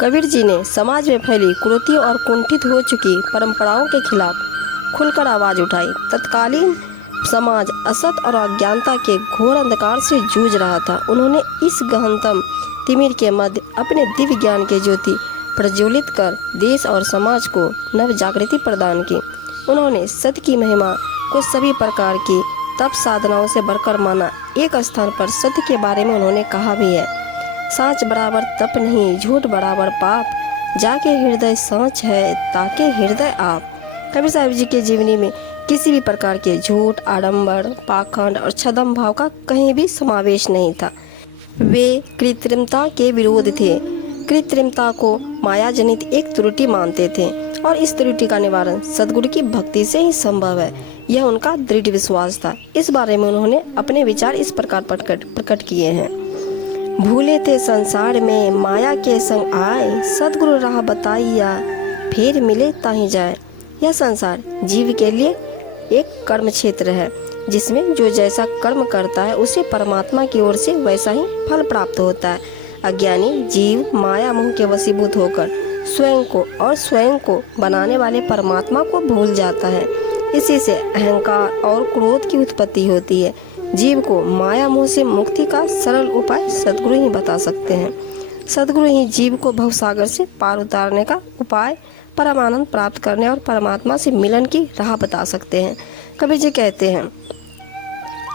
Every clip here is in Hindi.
कबीर जी ने समाज में फैली कुरीति और कुंठित हो चुकी परंपराओं के खिलाफ खुलकर आवाज उठाई। तत्कालीन समाज असत और अज्ञानता के घोर अंधकार से जूझ रहा था। उन्होंने इस गहनतम तिमिर के मध्य अपने दिव्य ज्ञान की ज्योति प्रज्वलित कर देश और समाज को नव जागृति प्रदान की। उन्होंने सत्य की महिमा को सभी प्रकार की तप साधनाओं से बढ़कर माना। एक स्थान पर सत्य के बारे में उन्होंने कहा भी है, सांच बराबर तप नहीं, झूठ बराबर पाप, जाके हृदय सांच है ताके हृदय आप। कबीर साहब जी के जीवनी में किसी भी प्रकार के झूठ, आडंबर, पाखंड और छद्म भाव का कहीं भी समावेश नहीं था। वे कृत्रिमता के विरोध थे। कृत्रिमता को माया जनित एक त्रुटि मानते थे और इस त्रुटि का निवारण सद्गुरु की भक्ति से ही संभव है, यह उनका दृढ़ विश्वास था। इस बारे में उन्होंने अपने विचार इस प्रकार प्रकट किए हैं। भूले थे संसार में माया के संग आए, सद्गुरु राह बताइया फिर मिले ताहि जाए। यह संसार जीव के लिए एक कर्म क्षेत्र है, जिसमें जो जैसा कर्म करता है उसे परमात्मा की ओर से वैसा ही फल प्राप्त होता है। अज्ञानी जीव माया मोह के वशीभूत होकर स्वयं को बनाने वाले परमात्मा को भूल जाता है। इसी से अहंकार और क्रोध की उत्पत्ति होती है। जीव को माया मोह से मुक्ति का सरल उपाय सद्गुरु ही बता सकते हैं। सद्गुरु ही जीव को भवसागर से पार उतारने का उपाय, परम आनंद प्राप्त करने और परमात्मा से मिलन की राह बता सकते हैं। कबीर जी कहते हैं,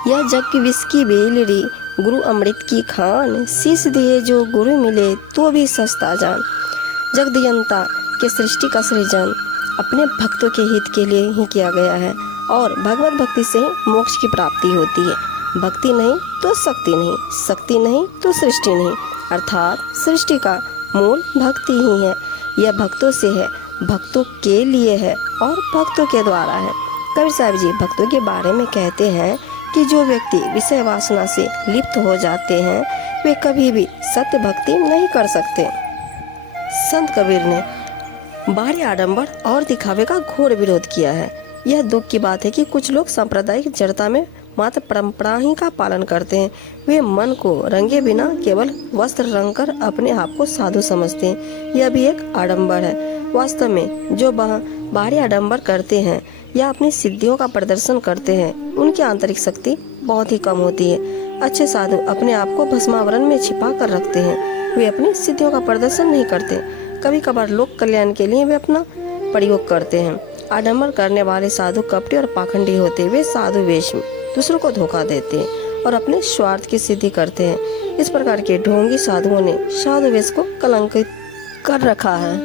यह जग की विष की बेलरी, गुरु अमृत की खान, शीश दिए जो गुरु मिले तो भी सस्ता जान। जगदयंता के सृष्टि का सृजन अपने भक्तों के हित के लिए ही किया गया है और भगवत भक्ति से ही मोक्ष की प्राप्ति होती है। भक्ति नहीं तो शक्ति नहीं, शक्ति नहीं तो सृष्टि नहीं, अर्थात सृष्टि का मूल भक्ति ही है। यह भक्तों से है, भक्तों के लिए है और भक्तों के द्वारा है। कबीर साहब जी भक्तों के बारे में कहते हैं कि जो व्यक्ति विषय वासना से लिप्त हो जाते हैं वे कभी भी सत्य भक्ति नहीं कर सकते। संत कबीर ने बाहरी आडंबर और दिखावे का घोर विरोध किया है। यह दुख की बात है कि कुछ लोग सांप्रदायिक जड़ता में मात्र परंपरा ही का पालन करते हैं। वे मन को रंगे बिना केवल वस्त्र रंगकर अपने आप को साधु समझते हैं। यह भी एक आडंबर है। वास्तव में जो बाहरी आडंबर करते हैं या अपनी सिद्धियों का प्रदर्शन करते हैं, उनकी आंतरिक शक्ति बहुत ही कम होती है। अच्छे साधु अपने आप को भस्मावरण में छिपा कर रखते हैं। वे अपनी सिद्धियों का प्रदर्शन नहीं करते। कभी कभार लोक कल्याण के लिए वे अपना प्रयोग करते हैं। आडंबर करने वाले साधु कपटी और पाखंडी होते। वे साधु वेश में दूसरों को धोखा देते हैं और अपने स्वार्थ की सिद्धि करते हैं। इस प्रकार के ढोंगी साधुओं ने साधु वेश को कलंकित कर रखा है।